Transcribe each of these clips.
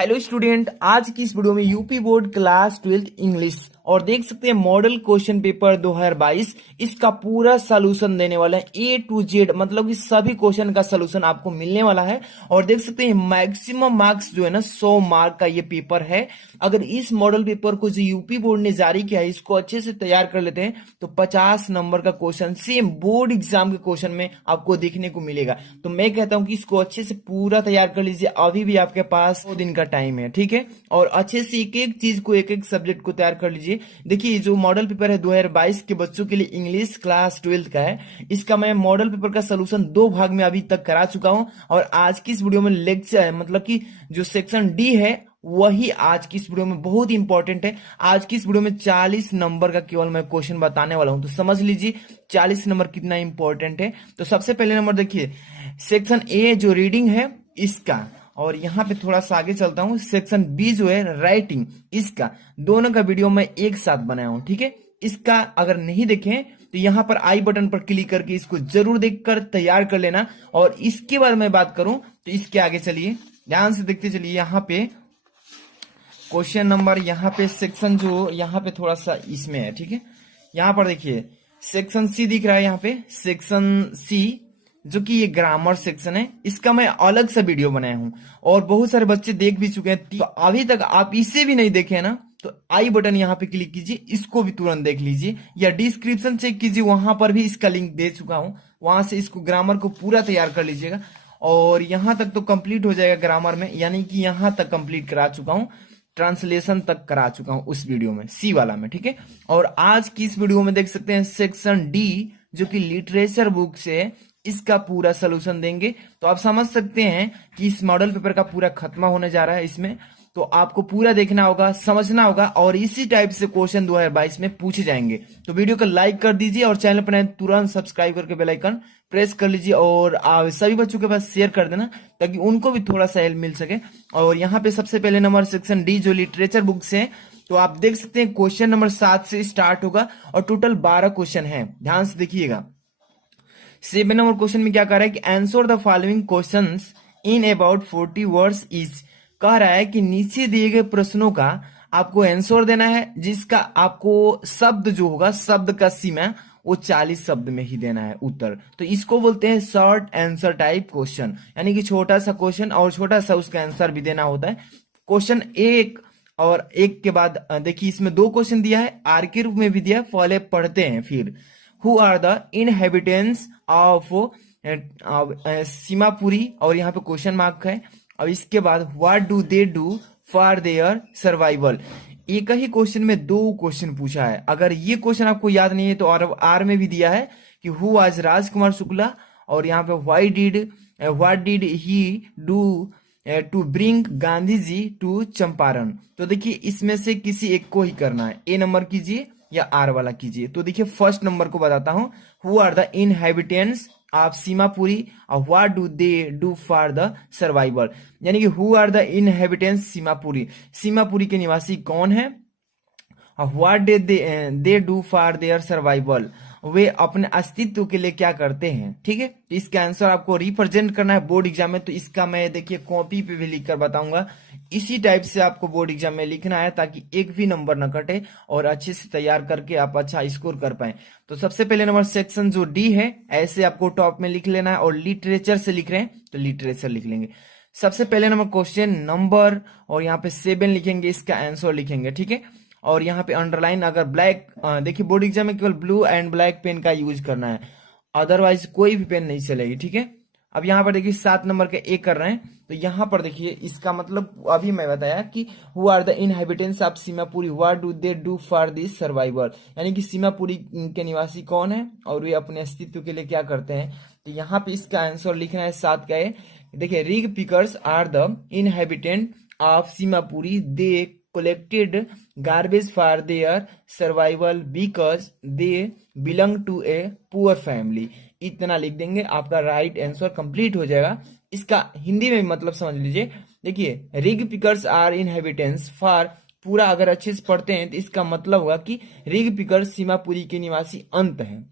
Hello student, आज की इस वीडियो में UP board class 12th English और देख सकते हैं मॉडल क्वेश्चन पेपर 2022 इसका पूरा सलूशन देने वाला है ए टू जेड, मतलब कि सभी क्वेश्चन का सलूशन आपको मिलने वाला है। और देख सकते हैं मैक्सिमम मार्क्स जो है ना 100 मार्क का ये पेपर है। अगर इस मॉडल पेपर को जो यूपी बोर्ड ने जारी किया है इसको अच्छे से तैयार कर लेते हैं तो 50 नंबर का क्वेश्चन सेम बोर्ड एग्जाम के क्वेश्चन में आपको देखने को मिलेगा। तो मैं कहता हूं कि इसको अच्छे से पूरा तैयार कर लीजिए, अभी भी आपके पास 2 दिन का टाइम है, ठीक है। और अच्छे से एक एक चीज को, एक एक सब्जेक्ट को तैयार कर लीजिए। देखिए जो मॉडल पेपर है 2022 के बच्चों के लिए इंग्लिश क्लास 12th का है, इसका मैं मॉडल पेपर का सोल्यूशन 2 भाग में अभी तक करा चुका हूं। और आज की इस वीडियो में लेक्चर है, मतलब कि जो सेक्शन डी है वही आज की इस वीडियो में बहुत इंपॉर्टेंट है। आज की इस वीडियो में 40 नंबर का केवल मैं क्वेश्चन बताने वाला हूं, तो समझ लीजिए 40 नंबर कितना इंपॉर्टेंट है। तो सबसे पहले नंबर देखिए, सेक्शन ए जो रीडिंग है इसका, और यहाँ पे थोड़ा सा आगे चलता हूं, सेक्शन बी जो है राइटिंग, इसका दोनों का वीडियो मैं एक साथ बनाया हूं, ठीक है। इसका अगर नहीं देखें तो यहाँ पर आई बटन पर क्लिक करके इसको जरूर देखकर तैयार कर लेना। और इसके बाद मैं बात करूं तो इसके आगे चलिए, ध्यान से देखते चलिए। यहाँ पे क्वेश्चन नंबर, यहाँ पे सेक्शन जो यहाँ पे थोड़ा सा इसमें है, ठीक है। यहाँ पर देखिए सेक्शन सी दिख रहा है, यहाँ पे सेक्शन सी जो कि ये ग्रामर सेक्शन है, इसका मैं अलग से वीडियो बनाया हूं और बहुत सारे बच्चे देख भी चुके हैं। तो अभी तक आप इसे भी नहीं देखे ना तो आई बटन यहाँ पे क्लिक कीजिए, इसको भी तुरंत देख लीजिए, या डिस्क्रिप्शन चेक कीजिए, वहां पर भी इसका लिंक दे चुका हूं, वहां से इसको ग्रामर को पूरा तैयार कर लीजिएगा। और यहां तक तो कंप्लीट हो जाएगा ग्रामर में, यानी कि यहां तक कंप्लीट करा चुका हूं, ट्रांसलेशन तक करा चुका हूं उस वीडियो में, सी वाला में, ठीक है। और आज की इस वीडियो में देख सकते हैं सेक्शन डी जो कि लिटरेचर बुक से है, इसका पूरा सोल्यूशन देंगे। तो आप समझ सकते हैं कि इस मॉडल पेपर का पूरा खत्मा होने जा रहा है इसमें, तो आपको पूरा देखना होगा, समझना होगा, और इसी टाइप से क्वेश्चन 2022 में पूछे जाएंगे। तो वीडियो को लाइक कर दीजिए और चैनल पर तुरंत सब्सक्राइब करके बेल आइकन प्रेस कर लीजिए और सभी बच्चों के पास शेयर कर देना ताकि उनको भी थोड़ा सा हेल्प मिल सके। और यहाँ पे सबसे पहले नंबर सेक्शन डी जो लिटरेचर बुक से है, तो आप देख सकते हैं क्वेश्चन नंबर 7 से स्टार्ट होगा और टोटल 12 क्वेश्चन है, ध्यान से देखिएगा। 7 नंबर क्वेश्चन में क्या कह रहा है कि answer the following questions in about 40 words is, कह रहा है कि नीचे दिए गए प्रश्नों का आपको आंसर देना है, जिसका आपको शब्द जो होगा, शब्द का सीमा वो 40 शब्द में ही देना है उत्तर। तो इसको बोलते हैं शॉर्ट आंसर टाइप क्वेश्चन, यानी कि छोटा सा क्वेश्चन और छोटा सा उसका आंसर भी देना होता है। क्वेश्चन एक और एक के बाद देखिए इसमें 2 क्वेश्चन दिया है, आर के रूप में भी दिया है, पहले पढ़ते हैं फिर। Who are the inhabitants of Seemapuri, और यहाँ पे क्वेश्चन मार्क है। और इसके बाद what do they do for their survival. एक ही क्वेश्चन में 2 क्वेश्चन पूछा है। अगर ये क्वेश्चन आपको याद नहीं है तो आर में भी दिया है कि हु आज राजकुमार शुक्ला, और यहाँ पे what did he do to bring Gandhi ji to Champaran. तो देखिए इसमें से किसी एक को ही करना है, ए नंबर कीजिए या आर वाला कीजिए। तो देखिए फर्स्ट नंबर को बताता हूं, who are the inhabitants of Seemapuri और what do they do for the survival, यानी कि who are the inhabitants Seemapuri, Seemapuri के निवासी कौन है, what do they do for their survival, वे अपने अस्तित्व के लिए क्या करते हैं, ठीक है। तो इसका आंसर आपको रिप्रेजेंट करना है बोर्ड एग्जाम में, तो इसका मैं देखिए कॉपी पे भी लिखकर बताऊंगा, इसी टाइप से आपको बोर्ड एग्जाम में लिखना है ताकि एक भी नंबर न कटे और अच्छे से तैयार करके आप अच्छा स्कोर कर पाए। तो सबसे पहले नंबर सेक्शन जो डी है ऐसे आपको टॉप में लिख लेना है, और लिटरेचर से लिख रहे हैं तो लिटरेचर लिख लेंगे। सबसे पहले नंबर क्वेश्चन नंबर, और यहाँ पे 7 लिखेंगे, इसका आंसर लिखेंगे, ठीक है। और यहाँ पे अंडरलाइन, अगर ब्लैक, देखिए बोर्ड एग्जाम में केवल ब्लू एंड ब्लैक पेन का यूज करना है, अदरवाइज कोई भी पेन नहीं चलेगी, ठीक है। अब यहाँ पर देखिए 7 नंबर के ए कर रहे हैं, तो यहाँ पर देखिए इसका मतलब अभी मैं बताया कि who are the inhabitants of Seemapuri, what do they do for this survival, यानी कि सीमापुरी के निवासी कौन है और वे अपने अस्तित्व के लिए क्या करते हैं। तो यहाँ पे इसका आंसर लिखना है 7 का ए। देखिए rag pickers are the inhabitant of Seemapuri, they collected garbage for their survival because they belong to a poor family। इतना लिख देंगे, आपका राइट आंसर कंप्लीट हो जाएगा। इसका हिंदी में मतलब समझ लीजिए, देखिए rag pickers are inhabitants for, पूरा अगर अच्छे से पढ़ते हैं तो इसका मतलब होगा कि रिग पिकर्स सीमापुरी के निवासी अंत हैं।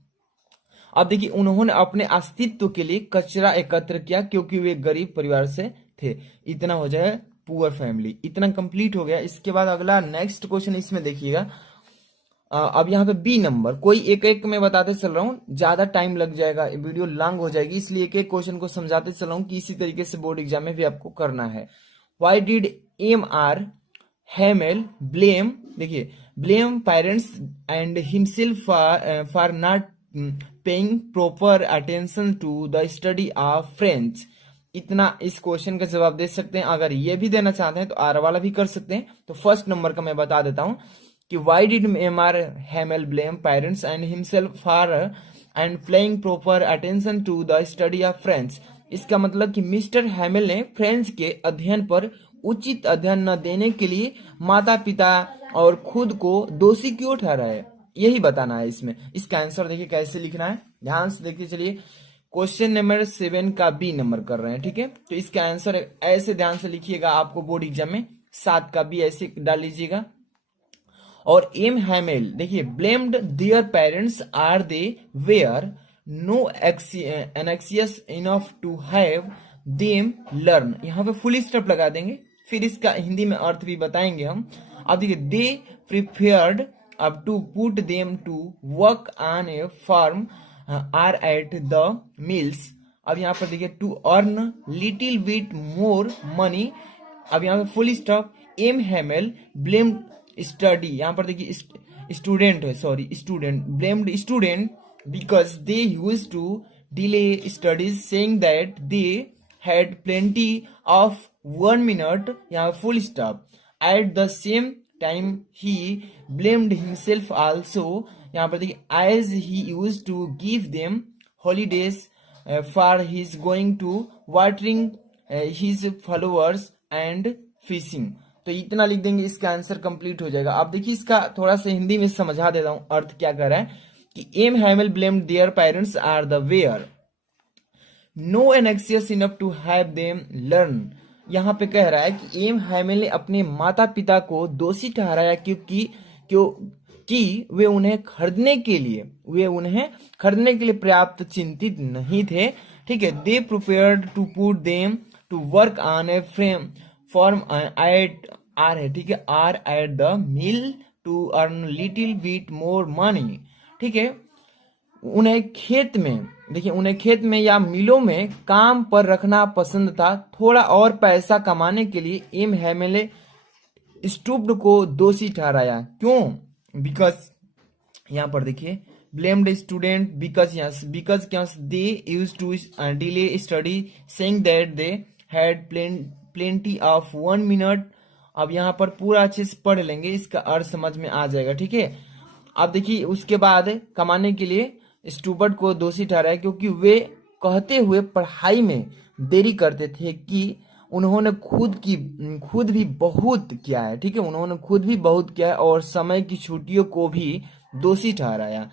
अब देखिए उन्होंने अपने अस्तित्व के लिए कचरा एकत्र किया क्योंकि वे गरीब परिवार से थे, इतना हो जाए पुअर फैमिली। इतना कंप्लीट हो गया। इसके बाद अगला नेक्स्ट क्वेश्चन इसमें देखिएगा। अब यहाँ पे बी नंबर, कोई एक एक में बताते चल रहा हूँ, ज्यादा टाइम लग जाएगा, वीडियो लॉन्ग हो जाएगी, इसलिए एक एक क्वेश्चन को समझाते चल रहा हूँ कि इसी तरीके से बोर्ड एग्जाम में भी आपको करना है। Why did M R Hamel blame, देखिए, blame parents and himself for not paying proper attention to the study of French. इतना इस क्वेश्चन का जवाब दे सकते हैं। अगर ये भी देना चाहते हैं तो आर वाला भी कर सकते हैं। तो फर्स्ट नंबर का मैं बता देता हूं कि why did M R Hamel blame parents and himself for and playing proper attention to the study of French. इसका मतलब कि मिस्टर हैमेल ने फ्रेंच के अध्ययन पर उचित अध्ययन न देने के लिए माता पिता और खुद को दोषी क्यों ठहराया, यही बताना है इसमें। इसका आंसर देखिए कैसे लिखना है, ध्यान से देखिए। चलिए क्वेश्चन नंबर 7 का बी नंबर कर रहे हैं, ठीक है। तो इसका आंसर ऐसे ध्यान से लिखिएगा, आपको बोर्ड एग्जाम में 7 का बी ऐसे डाल लीजिएगा। और एम हैमेल देखिए, blamed their parents are they were no anxious enough to have them learn. यहाँ पे फुल स्टॉप लगा देंगे, फिर इसका हिंदी में अर्थ भी बताएंगे हम। अब देखिए, दे प्रिफेयर्ड अब to put them to work on a farm or at the mills. अब यहाँ पर देखिए, to earn little bit more money. अब यहाँ पे full stop. M Hamel blamed study, यहाँ पर देखिए स्टूडेंट है, sorry student, blamed student because they use to delay studies saying that they had plenty of 1 minute, यहाँ full stop. At the same time he blamed himself also, यहाँ पर देखिए as he use to give them holidays for his going to watering his followers and fishing. तो इतना लिख देंगे, इसका answer complete हो जाएगा। अब देखिए इसका थोड़ा सा हिंदी में समझा देता हूं, अर्थ क्या कर रहा है कि M Hamel blamed their parents are the were no anxious enough to have them learn. यहाँ पे कह रहा है कि एम हैमेल ने अपने माता पिता को दोषी ठहराया क्योंकि वे उन्हें खरीदने के लिए पर्याप्त चिंतित नहीं थे, ठीक है। They prepared to put them to work on a frame form at or है, ठीक है, or at the mill to earn little bit more money, ठीक है। उन्हें खेत में या मिलों में काम पर रखना पसंद था, थोड़ा और पैसा कमाने के लिए एम हैमेल ने स्टूप्ड को दोषी ठहराया। क्यों? बिकॉज यहाँ पर देखिए ब्लेम्ड स्टूडेंट बिकॉज क्या they use to delay study saying that they had plenty of 1 minute. अब यहाँ पर पूरा अच्छे से पढ़ लेंगे, इसका अर्थ समझ में आ जाएगा, ठीक है। अब देखिए उसके बाद कमाने के लिए स्टूवर्ट को दोषी ठहराया क्योंकि वे कहते हुए पढ़ाई में देरी करते थे कि उन्होंने खुद भी बहुत किया है, ठीक है, उन्होंने खुद भी बहुत किया है। और समय की छुट्टियों को भी दोषी ठहराया,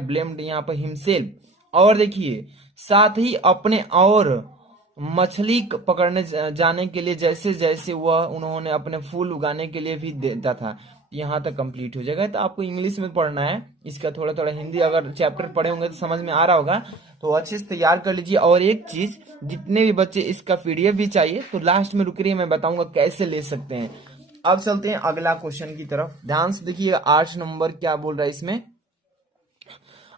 ब्लेम्ड यहाँ पर हिमसेल्फ। और देखिए साथ ही अपने और मछली पकड़ने जाने के लिए जैसे वह उन्होंने अपने फूल उगाने के लिए भी देता था। यहाँ तक कंप्लीट हो जाएगा। तो आपको इंग्लिश में पढ़ना है, इसका थोड़ा थोड़ा हिंदी अगर चैप्टर पढ़े होंगे तो समझ में आ रहा होगा, तो अच्छे से तैयार कर लीजिए। और एक चीज, जितने भी बच्चे इसका पीडीएफ भी चाहिए तो लास्ट में रुकिए, मैं बताऊंगा कैसे ले सकते हैं। अब चलते हैं अगला क्वेश्चन की तरफ, ध्यान से देखिए 8 नंबर क्या बोल रहा है इसमें।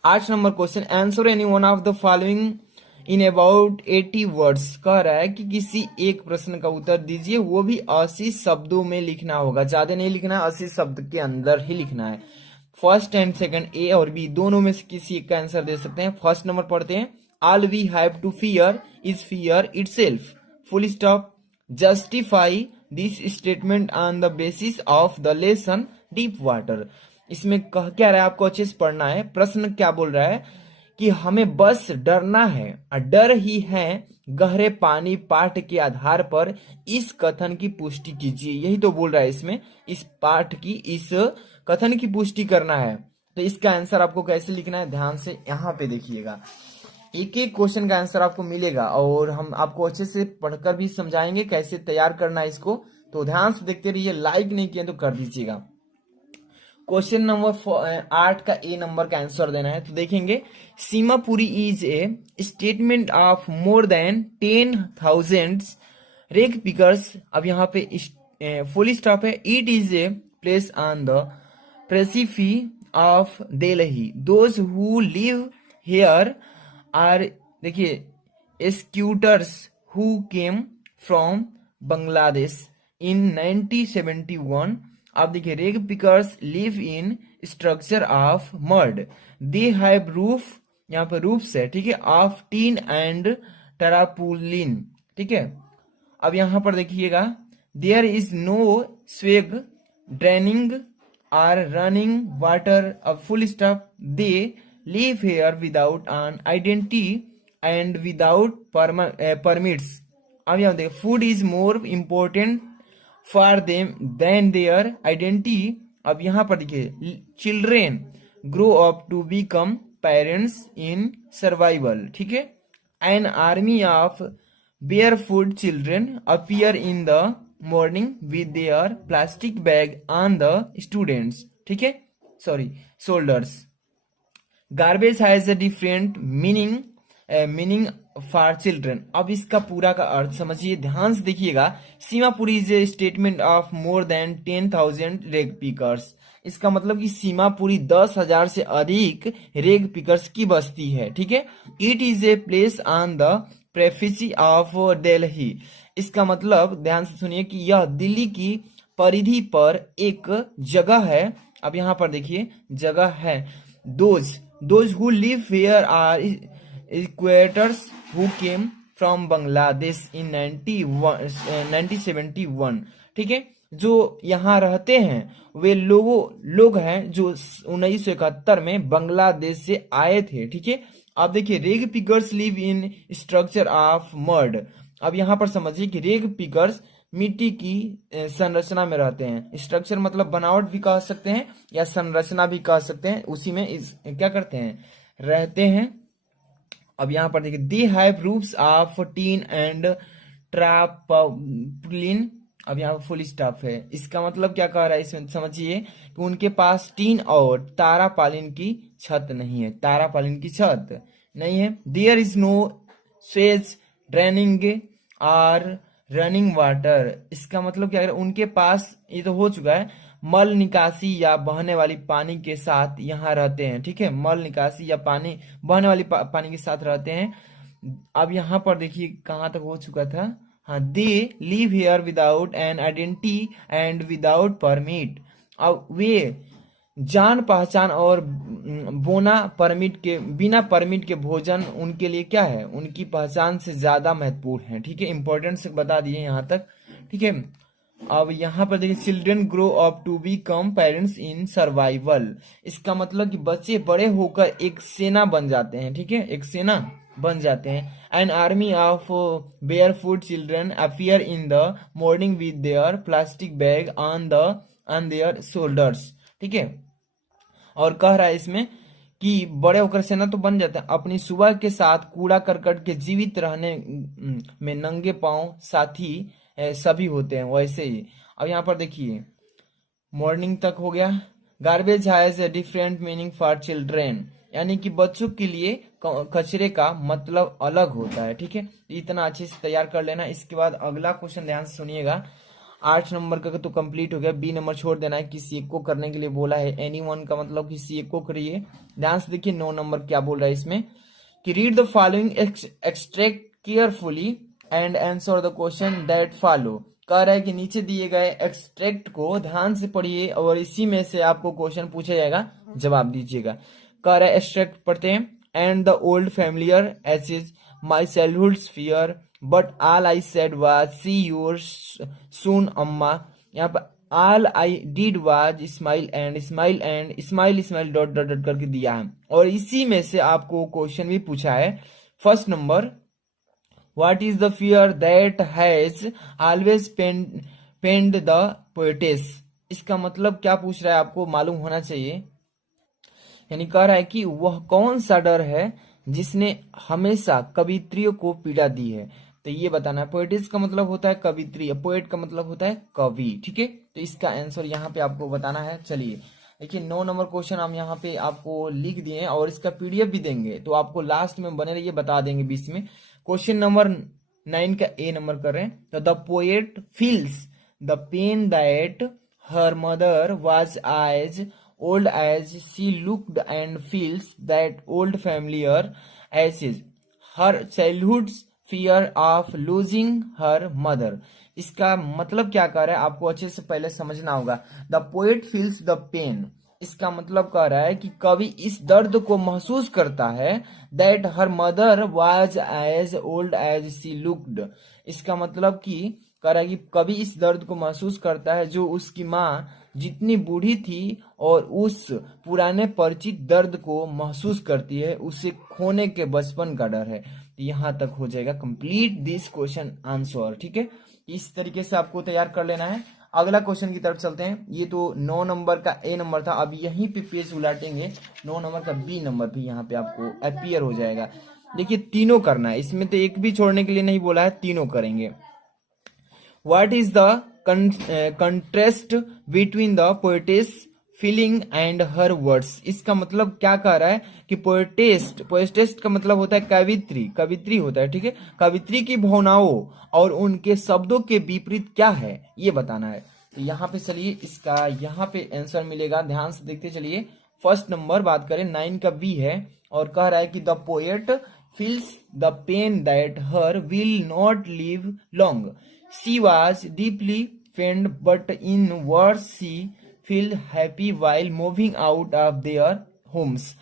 8 number question, answer any one of the following in about 80 words. कह रहा है कि किसी एक प्रश्न का उत्तर दीजिए, वो भी 80 शब्दों में लिखना होगा, ज्यादा नहीं लिखना है, 80 शब्द के अंदर ही लिखना है। फर्स्ट एंड सेकंड ए और बी दोनों में से किसी एक का आंसर दे सकते हैं। फर्स्ट नंबर पढ़ते हैं, all we have to fear is fear itself, full stop. Justify this statement on the basis of the lesson deep water. इसमें कह क्या रहा है, आपको अच्छे से पढ़ना है। प्रश्न क्या बोल रहा है कि हमें बस डरना है, डर ही है गहरे पानी। पाठ के आधार पर इस कथन की पुष्टि कीजिए, यही तो बोल रहा है इसमें, इस पाठ की इस कथन की पुष्टि करना है। तो इसका आंसर आपको कैसे लिखना है, ध्यान से यहाँ पे देखिएगा। एक एक क्वेश्चन का आंसर आपको मिलेगा और हम आपको अच्छे से पढ़कर भी समझाएंगे कैसे तैयार करना है इसको। तो ध्यान से देखते रहिए, लाइक नहीं किए तो कर दीजिएगा। क्वेश्चन नंबर 8 का ए नंबर का आंसर देना है। तो देखेंगे, Seemapuri is a statement of more than 10,000 rag pickers, अब यहाँ पे फुल स्टॉप है, it is a place on the periphery of Delhi, those who live here are, देखिए, squatters who came from Bangladesh in 1971। आप देखिए rag pickers live in structure of mud, they have roof, यहाँ पे roofs है, ठीक है, of tin and टरापुलिन, ठीक है। अब यहां पर देखिएगा, there is no sewage draining or running water, अब full stop, they live here without an identity and without permits. अब यहाँ देखिए, food is more important for them than their identity. अब यहाँ पर देखिए, children grow up to become parents in survival, ठीक है। An army of barefoot children appear in the morning with their plastic bag on the students, ठीक है, sorry, shoulders. Garbage has a different meaning for children. अब इसका पूरा का अर्थ समझिए, ध्यान से देखिएगा। Seemapuri is a statement of more than 10,000 rag pickers. इसका मतलब कि सीमापुरी 10,000 से अधिक रेग पिकर्स की बस्ती है, ठीक है। It is a place on the periphery of Delhi. इसका मतलब ध्यान से सुनिए कि यह दिल्ली की परिधि पर एक जगह है। अब यहाँ पर देखिए, जगह है। Those who live here are squatters who came from Bangladesh in 1971, ठीक है। जो यहाँ रहते हैं वे लोग हैं जो 1971 में बांग्लादेश से आए थे, ठीक है। अब देखिए, rag pickers live in structure of mud. अब यहाँ पर समझिए कि रेग पिकर्स मिट्टी की संरचना में रहते हैं। स्ट्रक्चर मतलब बनावट भी कह सकते हैं या संरचना भी कह सकते हैं, उसी में क्या करते हैं, रहते हैं। अब यहाँ पर देखिए, they have roofs of tin and tarpaulin. अब यहाँ फुल स्टॉप है। इसका मतलब क्या कह रहा है इसमें समझिए कि उनके पास टीन और तारापालिन की छत नहीं है, तारापालिन की छत नहीं है। There is no sewage draining और रनिंग वाटर। इसका मतलब क्या है, उनके पास, ये तो हो चुका है, मल निकासी या बहने वाली पानी के साथ यहाँ रहते हैं, ठीक है। मल निकासी या पानी बहने वाली पानी के साथ रहते हैं। अब यहाँ पर देखिए कहाँ तक हो चुका था, हाँ, दे live here without an identity and without permit. अब वे जान पहचान और बिना परमिट के भोजन उनके लिए क्या है, उनकी पहचान से ज्यादा महत्वपूर्ण है, ठीक है। इंपॉर्टेंट से बता दिए यहाँ तक, ठीक है। अब यहाँ पर देखिए, children grow up to become parents in survival. इसका मतलब कि बच्चे बड़े होकर एक सेना बन जाते हैं, ठीक है, एक सेना बन जाते हैं। N army of barefoot children appear in the morning with their plastic bag on their shoulders, ठीक है। और कह रहा है इसमें कि बड़े होकर सेना तो बन जाते हैं, अपनी सुबह के साथ कूड़ा करकट के जीवित रहने में नंगे पांव साथी सभी होते हैं, वैसे ही। अब यहाँ पर देखिए, मॉर्निंग तक हो गया। Garbage has a different meaning for children, यानी कि बच्चों के लिए कचरे का मतलब अलग होता है, ठीक है। इतना अच्छे से तैयार कर लेना। इसके बाद अगला क्वेश्चन ध्यान से सुनिएगा। 8 नंबर का तो कंप्लीट हो गया, बी नंबर छोड़ देना है, किसी एक को करने के लिए बोला है। एनीवन का मतलब किसी एक को करिए। ध्यान से देखिए 9 नंबर क्या बोल रहा है इसमें कि read the following extract carefully and answer the question that follow. कह रहा है कि नीचे दिए गए एक्सट्रैक्ट को ध्यान से पढ़िए और इसी में से आपको क्वेश्चन पूछा जाएगा, जवाब दीजिएगा। कह रहा है एक्सट्रैक्ट पढ़ते हैं। And the old familiar ache is my childhood fear but all I said was see you soon Amma. यहाँ पर all I did was smile and smile dot dot dot करके दिया है। और इसी में से आपको क्वेश्चन भी पूछा है। First number, what is the fear that has always pained the poetess. इसका मतलब क्या पूछ रहा है आपको मालूम होना चाहिए। यानी कह रहा है कि वह कौन सा डर है जिसने हमेशा कवित्रियों को पीड़ा दी है, तो ये बताना है। पोएटिस का मतलब होता है कवित्री, पोएट का मतलब होता है कवि, ठीक है। तो इसका आंसर यहाँ पे आपको बताना है। चलिए देखिए 9 नंबर क्वेश्चन हम यहाँ पे आपको लिख दिए हैं और इसका पीडीएफ भी देंगे, तो आपको लास्ट में बने रहिए, बता देंगे बीच में। क्वेश्चन नंबर 9 का ए नंबर कर रहे हैं। तो the poet feels the pain that her mother was as old as she looked and feels that old familiar aches her childhood fear of losing her mother. इसका मतलब क्या कह रहा है आपको अच्छे से पहले समझना होगा। The poet feels the pain, इसका मतलब कह रहा है कि कवि इस दर्द को महसूस करता है। That her mother was as old as she looked, इसका मतलब कि कह रहा है कि कवि इस दर्द को महसूस करता है जो उसकी माँ जितनी बूढ़ी थी और उस पुराने परिचित दर्द को महसूस करती है, उसे खोने के बचपन का डर है। यहाँ तक हो जाएगा कंप्लीट दिस क्वेश्चन आंसर। ठीक है, इस तरीके से आपको तैयार कर लेना है। अगला क्वेश्चन की तरफ चलते हैं। ये तो 9 नंबर का ए नंबर था, अब यहीं पे पेज उलाटेंगे 9 नंबर का बी नंबर भी यहाँ पे आपको अपीयर हो जाएगा। देखिए तीनों करना है, इसमें तो एक भी छोड़ने के लिए नहीं बोला है, तीनों करेंगे। What is the contrast between the poetess feeling and her words, इसका मतलब क्या कह रहा है कि पोएटेस्ट का मतलब होता है कवित्री होता है। ठीक है, कवित्री की भावनाओं और उनके शब्दों के विपरीत क्या है ये बताना है। तो यहाँ पे चलिए इसका यहाँ पे आंसर मिलेगा, ध्यान से देखते चलिए। फर्स्ट नंबर बात करें 9 का बी है और कह रहा है कि the poet feels the pain that her will not live long, she was deeply pained but in words she feel happy while moving out of their homes.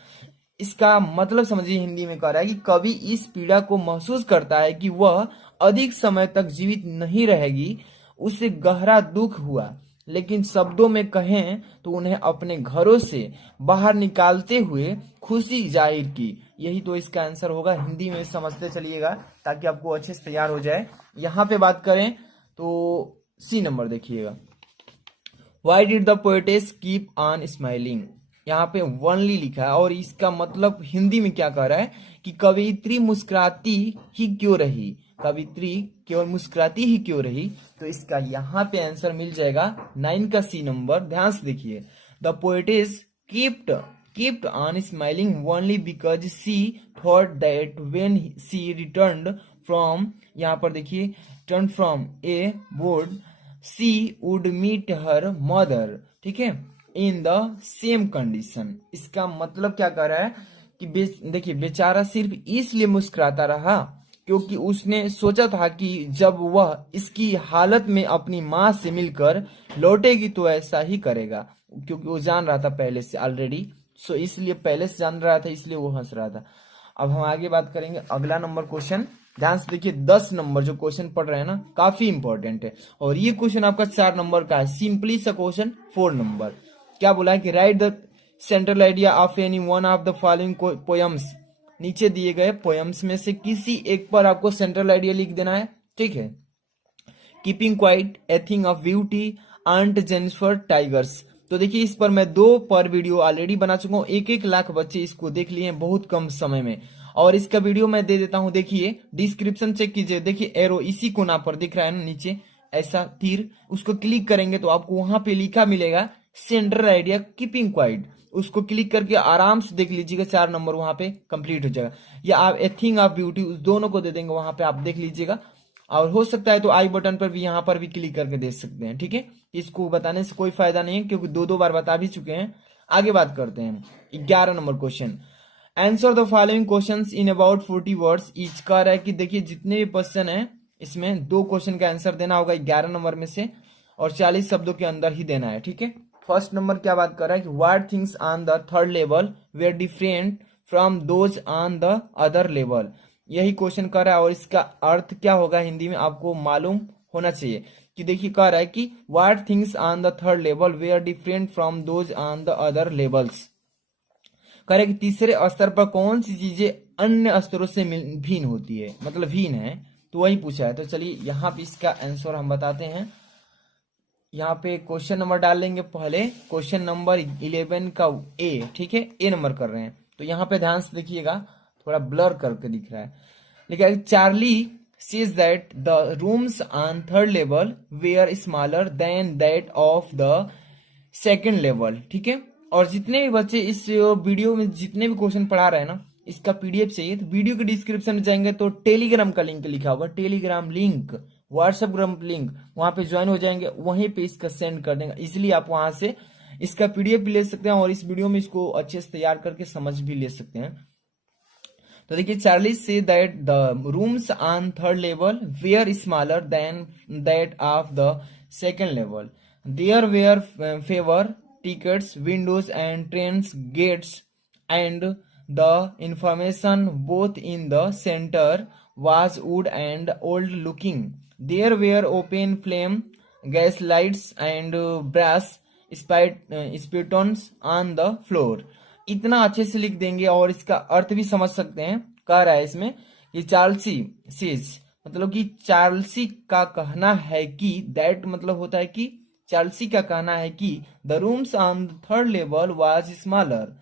इसका मतलब समझिए हिंदी में कह रहा है कि कवि इस पीड़ा को महसूस करता है कि वह अधिक समय तक जीवित नहीं रहेगी, उसे गहरा दुख हुआ, लेकिन शब्दों में कहें तो उन्हें अपने घरों से बाहर निकालते हुए खुशी जाहिर की। यही तो इसका आंसर होगा, हिंदी में समझते चलिएगा ताकि आपको अच्छे से तैयार हो जाए। यहाँ पे बात करें तो सी नंबर देखिएगा, Y did the poetess keep on smiling, यहाँ पे ओनली लिखा है और इसका मतलब हिंदी में क्या कह रहा है कि कवित्री मुस्कुराती ही क्यों रही, कवित्री केवल मुस्कुराती ही क्यों रही। तो इसका यहाँ पे आंसर मिल जाएगा 9 का सी नंबर। ध्यान से देखिए, the poetess kept on smiling only because she thought that when she returned from, यहाँ पर देखिए turn from abroad she would meet her mother, ठीक है, इन द सेम कंडीशन। इसका मतलब क्या कर रहा है कि देखिए बेचारा सिर्फ इसलिए मुस्कुराता रहा क्योंकि उसने सोचा था कि जब वह इसकी हालत में अपनी माँ से मिलकर लौटेगी तो ऐसा ही करेगा, क्योंकि वो जान रहा था पहले से ऑलरेडी, सो इसलिए पहले से जान रहा था इसलिए वो हंस रहा था। अब हम आगे बात करेंगे अगला नंबर क्वेश्चन। ध्यान से देखिए 10 नंबर जो क्वेश्चन पढ़ रहे हैं ना काफी इंपॉर्टेंट है और ये क्वेश्चन आपका 4 नंबर का है, सिंपली सा क्वेश्चन 4 नंबर। क्या बोला है कि right the central idea of any one of the following poems, नीचे दिए गए पोएम्स में से किसी एक पर आपको सेंट्रल आइडिया लिख देना है। ठीक है, keeping quiet, a thing of beauty, aunt Jennifer tigers. तो देखिए इस पर मैं 2 पर वीडियो ऑलरेडी बना चुका हूँ, 1-1 लाख बच्चे इसको देख लिए हैं बहुत कम समय में, और इसका वीडियो मैं दे देता हूं, देखिए डिस्क्रिप्शन चेक कीजिए, देखिए एरो इसी कोना पर दिख रहा है ना नीचे ऐसा तीर, उसको क्लिक करेंगे तो आपको वहां पे लिखा मिलेगा सेंट्रल आइडिया कीपिंग क्वाइट, उसको क्लिक करके आराम से देख लीजिएगा 4 नंबर वहां पे कंप्लीट हो जाएगा। या आप ए थिंग ऑफ ब्यूटी उस दोनों को दे देंगे वहां पे, आप देख लीजिएगा, और हो सकता है तो आई बटन पर भी यहाँ पर भी क्लिक करके देख सकते हैं। ठीक है, इसको बताने से कोई फायदा नहीं है क्योंकि 2-2 बार बता भी चुके हैं। आगे बात करते हैं 11 number question, answer the following questions in about 40 words each. कह रहा है कि देखिए जितने भी क्वेश्चन है इसमें 2 क्वेश्चन का आंसर देना होगा 11 नंबर में से और 40 शब्दों के अंदर ही देना है। ठीक है, फर्स्ट नंबर क्या बात कर रहा है कि what things on the third level were different from those on the other level, यही क्वेश्चन कर रहा है और इसका अर्थ क्या होगा हिंदी में आपको मालूम होना चाहिए। कि देखिए कह रहा है कि what things on the third level were different from those on the other levels, कह रहा है कि तीसरे स्तर पर कौन सी चीजें अन्य स्तरों से भिन्न होती है, मतलब भिन्न है, तो वही पूछा है। तो चलिए यहाँ पे इसका आंसर हम बताते हैं। यहाँ पे क्वेश्चन नंबर डाल लेंगे, पहले क्वेश्चन नंबर 11 का ए, ठीक है, ए नंबर कर रहे हैं। तो यहाँ पे ध्यान से देखिएगा, थोड़ा ब्लर करके दिख रहा है, लेकिन Charlie says that the rooms on third level were smaller than that of the second level. ठीक है, और जितने भी बच्चे इस वीडियो में जितने भी क्वेश्चन पढ़ा रहे हैं ना इसका पीडीएफ चाहिए तो वीडियो के डिस्क्रिप्शन में जाएंगे तो टेलीग्राम का लिंक लिखा होगा, Telegram link, WhatsApp group link, वहां पे ज्वाइन हो जाएंगे, वहीं पे इसका सेंड कर देंगे। इसलिए आप वहां से इसका पीडीएफ भी ले सकते हैं और इस वीडियो में इसको अच्छे से तैयार करके समझ भी ले सकते हैं। तो देखिए, Charlie says that the rooms on third level were smaller than that of the second level, there were fewer tickets, windows and trains gates, and the information both in the center was wood and old looking. There were open flame gas lights and brass spitons on the floor. इतना अच्छे से लिख देंगे और इसका अर्थ भी समझ सकते हैं। कह रहा है इसमें कि चार्ल्सी सेज मतलब कि चार्ल्सी का कहना है कि, दैट मतलब होता है कि चार्ल्सी का कहना है कि the rooms on the third level was smaller,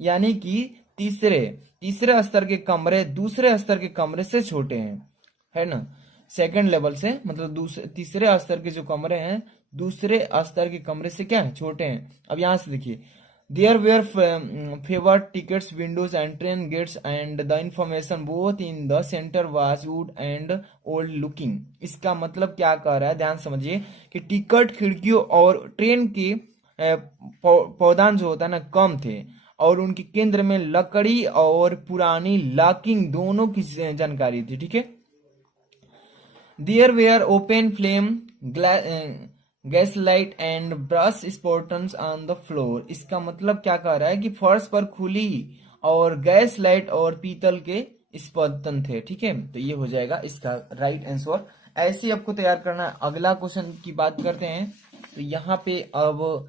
यानी कि तीसरे स्तर के कमरे दूसरे स्तर के कमरे से छोटे हैं, है ना। सेकंड लेवल से मतलब तीसरे स्तर के जो कमरे हैं दूसरे स्तर के कमरे से क्या है, छोटे हैं। अब यहां से देखिए, there were favoured tickets, windows and train gates and the information booth in the centre was wood and old looking. इसका मतलब क्या कह रहा है, ध्यान समझिए कि टिकट, खिड़कियों और ट्रेन के पौधान जो होता है ना कम थे और उनके केंद्र में लकड़ी और पुरानी लॉकिंग दोनों की जानकारी थी, ठीक है। There were open flame gas light and brass spittoons on the floor. इसका मतलब क्या कह रहा है कि फर्श पर खुली और गैस लाइट और पीतल के स्पॉटन थे, ठीक है। तो ये हो जाएगा इसका राइट आंसर। ऐसे ही आपको तैयार करना है। अगला क्वेश्चन की बात करते हैं तो यहाँ पे अब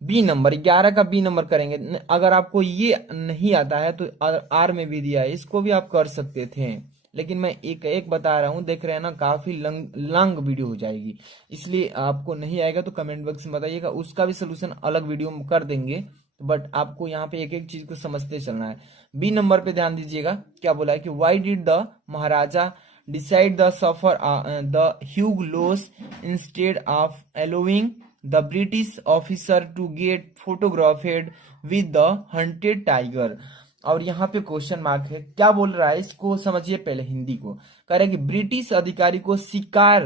बी नंबर 11 का बी नंबर करेंगे। अगर आपको ये नहीं आता है तो आर में भी दिया है, इसको भी आप कर सकते थे, लेकिन मैं एक एक बता रहा हूँ। देख रहे हैं ना, काफी लंग वीडियो हो जाएगी, इसलिए आपको नहीं आएगा तो कमेंट बॉक्स में बताइएगा, उसका भी सोल्यूशन अलग वीडियो में कर देंगे। बट आपको यहाँ पे एक एक चीज को समझते चलना है। बी नंबर पे ध्यान दीजिएगा, क्या बोला है कि why did the maharaja decide the suffer the huge loss instead of allowing the British officer to get photographed with the hunted tiger. और यहाँ पे क्वेश्चन मार्क है, क्या बोल रहा है इसको समझिए पहले हिंदी को। कह रहा है कि ब्रिटिश अधिकारी को शिकार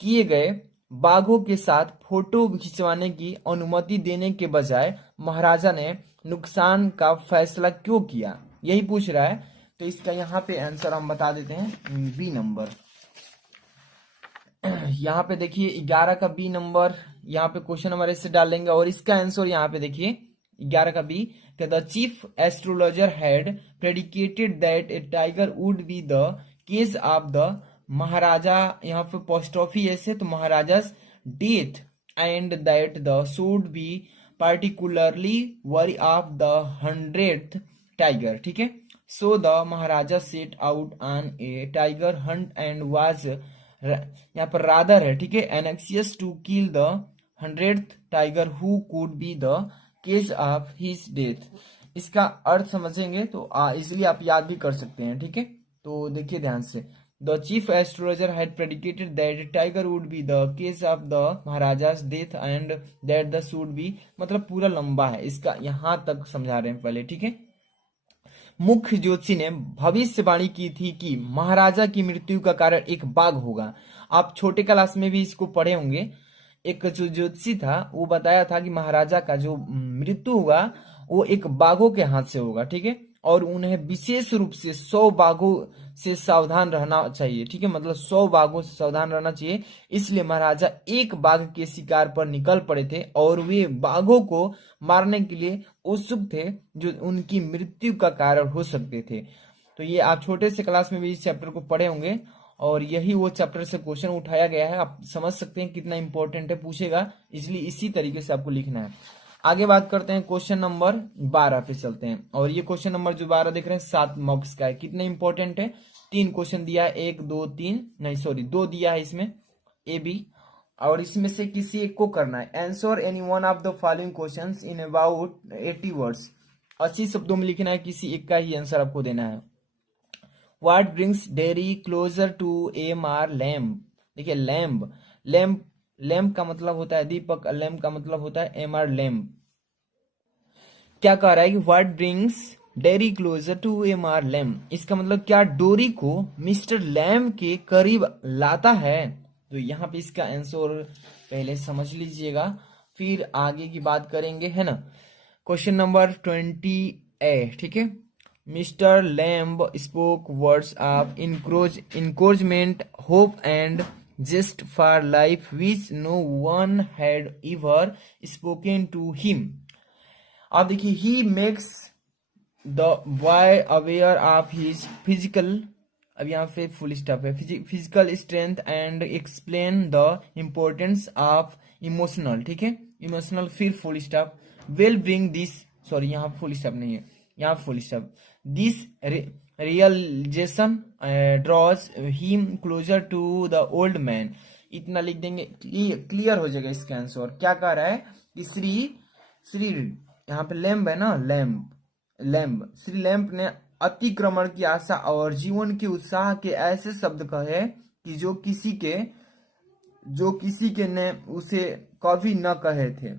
किए गए बाघों के साथ फोटो खिंचवाने की अनुमति देने के बजाय महाराजा ने नुकसान का फैसला क्यों किया, यही पूछ रहा है। तो इसका यहाँ पे आंसर हम बता देते हैं, बी नंबर। यहाँ पे देखिए 11 का बी नंबर, यहाँ पे क्वेश्चन नंबर ऐसे डाल देंगे और इसका आंसर यहाँ पे देखिए 11 का B, the chief astrologer had predicted that a tiger would be the cause of the maharaja, यहाँ पे पोस्टॉफी ऐसे तो maharaja's death and that the should be particularly wary of the 100th tiger, ठीक है। So the maharaja set out on a tiger hunt and was, यहाँ पर rather है, ठीक है, anxious to kill the 100th tiger who could be the cause of his death. इसका अर्थ समझेंगे तो इसलिए आप याद भी कर सकते हैं, ठीक है। तो देखिए ध्यान से, the chief astrologer had predicted that tiger would be the cause of the maharaja's death and that the should be, मतलब पूरा लंबा है, इसका यहां तक समझा रहे हैं पहले, ठीक है। मुख्य ज्योतिषी ने भविष्यवाणी की थी कि महाराजा की मृत्यु का कारण एक बाघ होगा। आप छोटे क्लास में भी इसको पढ़े होंगे। एक जो ज्योतिषी था वो बताया था कि महाराजा का जो मृत्यु होगा वो एक बाघों के हाथ से होगा, ठीक है। और उन्हें विशेष रूप से 100 बाघों से सावधान रहना चाहिए, ठीक है, मतलब 100 बाघों से सावधान रहना चाहिए। इसलिए महाराजा एक बाघ के शिकार पर निकल पड़े थे और वे बाघों को मारने के लिए उत्सुक थे जो उनकी मृत्यु का कारण हो सकते थे। तो ये आप छोटे से क्लास में भी इस चैप्टर को पढ़े होंगे और यही वो चैप्टर से क्वेश्चन उठाया गया है। आप समझ सकते हैं कितना इंपॉर्टेंट है, पूछेगा, इसलिए इसी तरीके से आपको लिखना है। आगे बात करते हैं, क्वेश्चन नंबर 12 पे चलते हैं। और ये क्वेश्चन नंबर जो 12 देख रहे हैं 7 मार्क्स का है। कितना इंपॉर्टेंट है, 3 क्वेश्चन दिया है, 1 2 3 नहीं सॉरी 2 दिया है इसमें, ए बी, और इसमें से किसी एक को करना है। Answer any one of the following questions in about 80 words. 80 शब्दों में लिखना है, किसी एक का ही आंसर आपको देना है। What brings Derry closer to M R Lamb. देखिए लैम्प, लैम्प का मतलब होता है दीपक, लैम्प का मतलब होता है एम आर लैम्प। क्या कह रहा है कि what brings Derry closer to M R. Lam, इसका मतलब क्या डोरी को मिस्टर लैम के करीब लाता है। तो यहाँ पे इसका आंसर पहले समझ लीजिएगा, फिर आगे की बात करेंगे, है ना। क्वेश्चन नंबर 20A, ठीक है। Mister lamb spoke words of encouragement, hope and zest for life which no one had ever spoken to him. अब देखिए, he makes the boy aware of his physical, अब यहाँ पे फुल स्टॉप है, physical strength and explain the importance of emotional, ठीक है, emotional, फिर full stop, will bring this, sorry यहाँ फुल स्टॉप नहीं है, यहाँ full stop, this realization draws him closer to the old man. इतना लिख देंगे, क्लियर हो जाएगा इसका आंसर। क्या कह रहा है कि श्री यहाँ पे लैम्ब है ना, लैम्ब श्री लैम्ब ने अतिक्रमण की आशा और जीवन के उत्साह के ऐसे शब्द कहे कि जो किसी के ने उसे कभी न कहे थे,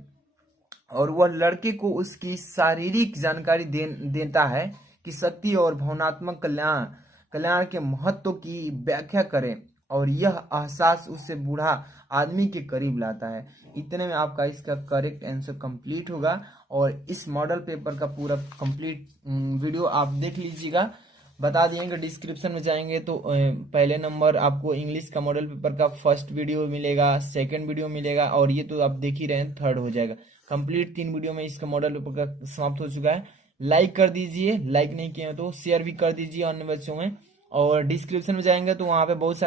और वह लड़के को उसकी शारीरिक जानकारी देता है कि शक्ति और भावनात्मक कल्याण के महत्व की व्याख्या करें, और यह एहसास उससे बूढ़ा आदमी के करीब लाता है। इतने में आपका इसका करेक्ट आंसर कंप्लीट होगा, और इस मॉडल पेपर का पूरा कंप्लीट वीडियो आप देख लीजिएगा। बता देंगे डिस्क्रिप्शन में जाएंगे तो पहले नंबर आपको इंग्लिश का मॉडल पेपर का फर्स्ट वीडियो मिलेगा, सेकंड वीडियो मिलेगा, और ये तो आप देख ही रहे हैं, थर्ड हो जाएगा कंप्लीट। 3 वीडियो में इसका मॉडल पेपर का समाप्त हो चुका है। लाइक कर दीजिए, लाइक नहीं किए तो शेयर भी कर दीजिए अन्य बच्चों में, और डिस्क्रिप्शन में जाएंगे तो वहाँ पे बहुत